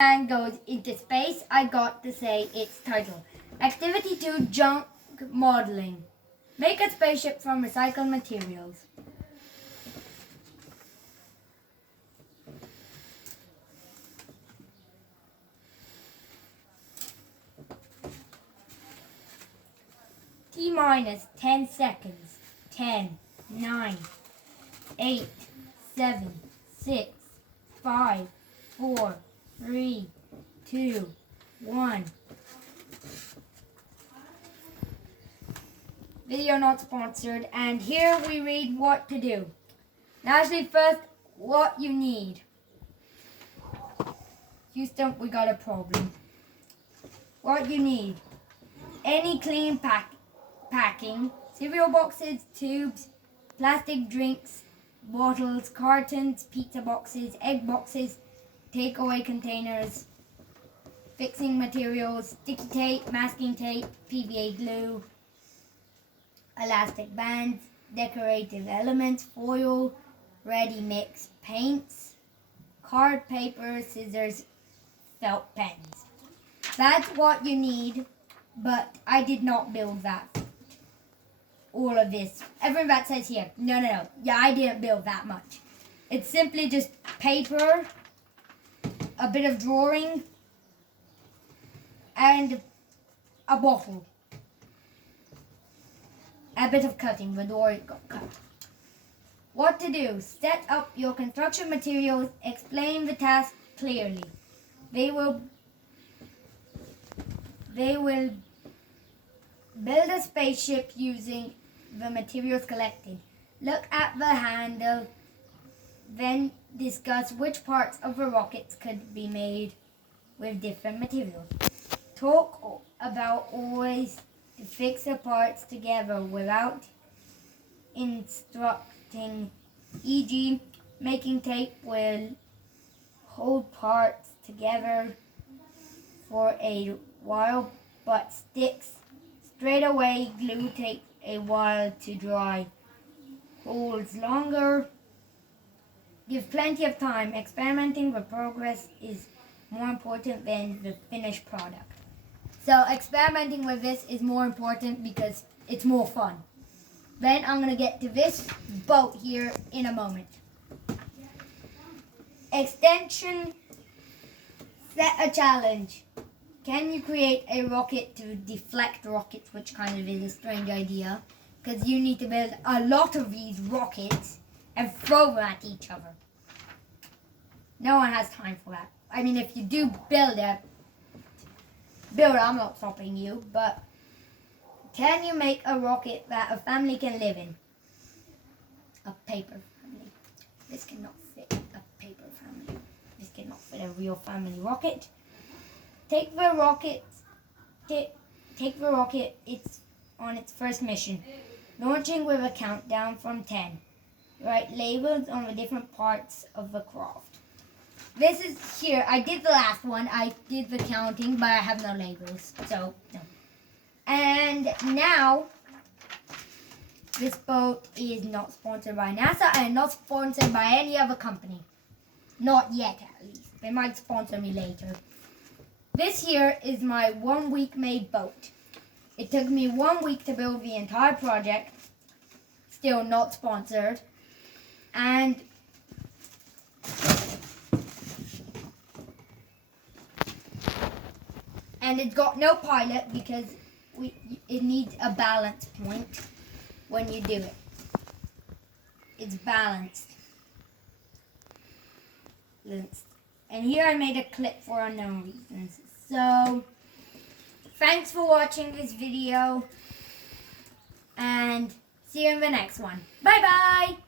Man goes into space, I got to say its title. Activity 2, Junk Modeling. Make a spaceship from recycled materials. T-minus 10 seconds. 10, 9, 8, 7, 6, 5, 4, 3, 2, 1. Video not sponsored, and here we read what to do. Now, actually, first, what you need. Houston, we got a problem. What you need. Any clean packing, cereal boxes, tubes, plastic drinks, bottles, cartons, pizza boxes, egg boxes, takeaway containers, fixing materials, sticky tape, masking tape, PVA glue, elastic bands, decorative elements, foil, ready mix paints, card paper, scissors, felt pens. That's what you need, but I did not build that. All of this. Everything that says here. No. Yeah, I didn't build that much. It's simply just paper, a bit of drawing, and a bottle. A bit of cutting. The door got cut. What to do? Set up your construction materials. Explain the task clearly. They will build a spaceship using the materials collected. Look at the handle, then discuss which parts of the rockets could be made with different materials. Talk about ways to fix the parts together without instructing, e.g. making tape will hold parts together for a while but sticks. Straightaway glue takes a while to dry, holds longer. Give plenty of time. Experimenting with progress is more important than the finished product. So experimenting with this is more important because it's more fun. Then I'm going to get to this boat here in a moment. Extension. Set a challenge. Can you create a rocket to deflect rockets, which kind of is a strange idea, because you need to build a lot of these rockets and throw them at each other. No one has time for that. I mean, if you do build it, I'm not stopping you, but can you make a rocket that a family can live in? A paper family. This cannot fit a paper family. This cannot fit a real family rocket. Take the rocket. It's on its first mission. Launching with a countdown from 10. Write labels on the different parts of the craft. This is here. I did the last one. I did the counting, but I have no labels. So, no. And now, this boat is not sponsored by NASA and not sponsored by any other company. Not yet, at least. They might sponsor me later. This here is my 1 week made boat. It took me 1 week to build the entire project. Still not sponsored. And it's got no pilot because it needs a balance point when you do it. It's balanced. And here I made a clip for unknown reasons. So, thanks for watching this video, and see you in the next one. Bye bye!